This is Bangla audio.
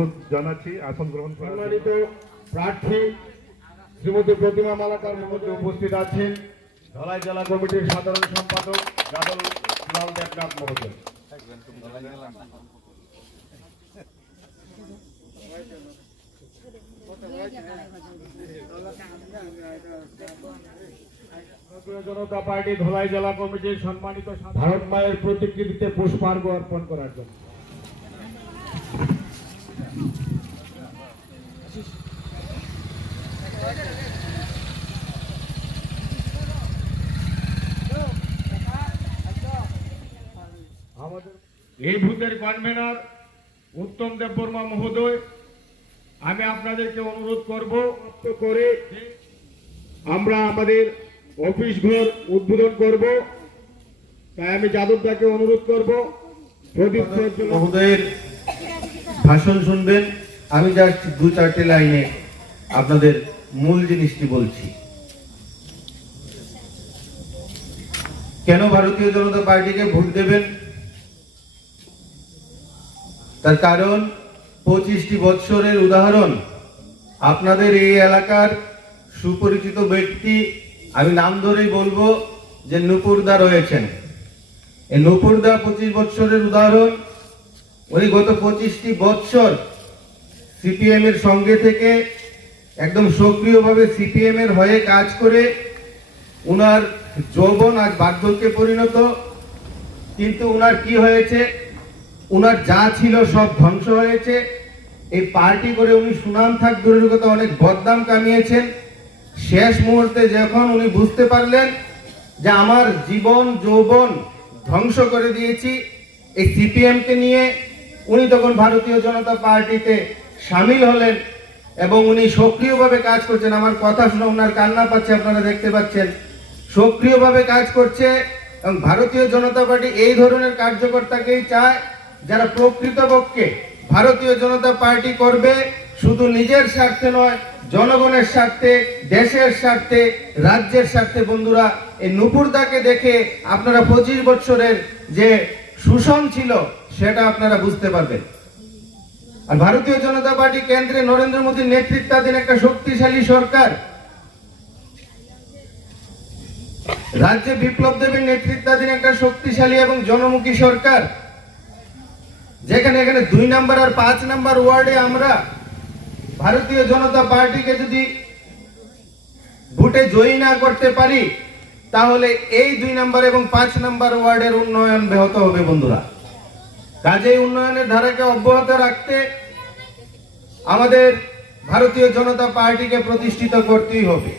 অনুরোধ জানাচ্ছি আসন গ্রহণ করার জন্য। সম্মানিত প্রার্থী শ্রীমতী প্রতিমা মালাকার মহোদয় উপস্থিত আছেন, ধলাই জেলা কমিটির সাধারণ সম্পাদক যাদব লাল দেবনাথ মহোদয়। ভারতীয় জনতা পার্টি ধলাই জেলা কমিটির সম্মানিত ভারত মায়ের প্রতিকৃতিতে পুষ্পার্ঘ্য অর্পণ করার জন্য। এই বুথের কনভেনর উত্তম দেববর্মা মহোদয়, আমি আপনাদেরকে অনুরোধ করব করে আমরা আমাদের অফিস ঘর উদ্বোধন করব, তাই আমি যাদবদাকে অনুরোধ করব প্রদীপ মহোদয়ের ভাষণ শুনবেন। আমি জাস্ট 2-4টি লাইনে আপনাদের মূল জিনিসটি বলছি। কেন ভারতীয় জনতা পার্টিকে ভোট দেবেন? তার কারণ 25টি বৎসরের উদাহরণ আপনাদের এই এলাকার সুপরিচিত ব্যক্তি, আমি নাম ধরেই বলবো যে নুপুরদা রয়েছেন। এই নুপুরদা 25 বৎসরের উদাহরণ। উনি গত 25টি বৎসর সিপিএম এর সঙ্গে থেকে একদম সক্রিয়ভাবে সিপিএম এর হয়ে কাজ করে উনার যৌবন আজ বার্ধক্যে পরিণত। কিন্তু উনার কি হয়েছে? উনার যা ছিল সব ধ্বংস হয়েছে। এই পার্টি করে উনি সুনাম থাক দূরের কথা অনেক বদনাম কামিয়েছেন। শেষ মুহূর্তে যখন উনি বুঝতে পারলেন যে আমার জীবন যৌবন ধ্বংস করে দিয়েছি এই সিপিএম কে নিয়ে, উনি তখন ভারতীয় জনতা পার্টিতে সামিল হলেন এবং উনি সক্রিয়ভাবে কাজ করছেন। আমার কথা শুনে ওনার কান্না পাচ্ছে, আপনারা দেখতে পাচ্ছেন। সক্রিয়ভাবে কাজ করছে এবং ভারতীয় জনতা পার্টি এই ধরনের কার্যকর্তাকেই চায় যারা প্রকৃতপক্ষে ভারতীয় জনতা পার্টি করবে শুধু নিজের স্বার্থে নয়, জনগণের স্বার্থে, দেশের স্বার্থে, রাজ্যের স্বার্থে। বন্ধুরা, এই নুপুরদাকে দেখে আপনারা 25 বছরের যে শোষণ ছিল সেটা আপনারা বুঝতে পারবেন। আর ভারতীয় জনতা পার্টি কেন্দ্রে নরেন্দ্র মোদীর নেতৃত্বাধীন একটা শক্তিশালী সরকার, রাজ্যে বিপ্লব দেবের নেতৃত্বাধীন একটা শক্তিশালী এবং জনমুখী সরকার, যেখানে এখানে 2 নম্বর আর 5 নম্বর ওয়ার্ডে আমরা ভারতীয় জনতা পার্টিকে যদি ভোটে জয়ী না করতে পারি তাহলে এই 2 নম্বর এবং 5 নম্বর ওয়ার্ডের উন্নয়ন ব্যাহত হবে। বন্ধুরা, কাজেই উন্নয়নের ধারাকে অব্যাহত রাখতে আমাদের ভারতীয় জনতা পার্টিকে প্রতিষ্ঠিত করতেই হবে।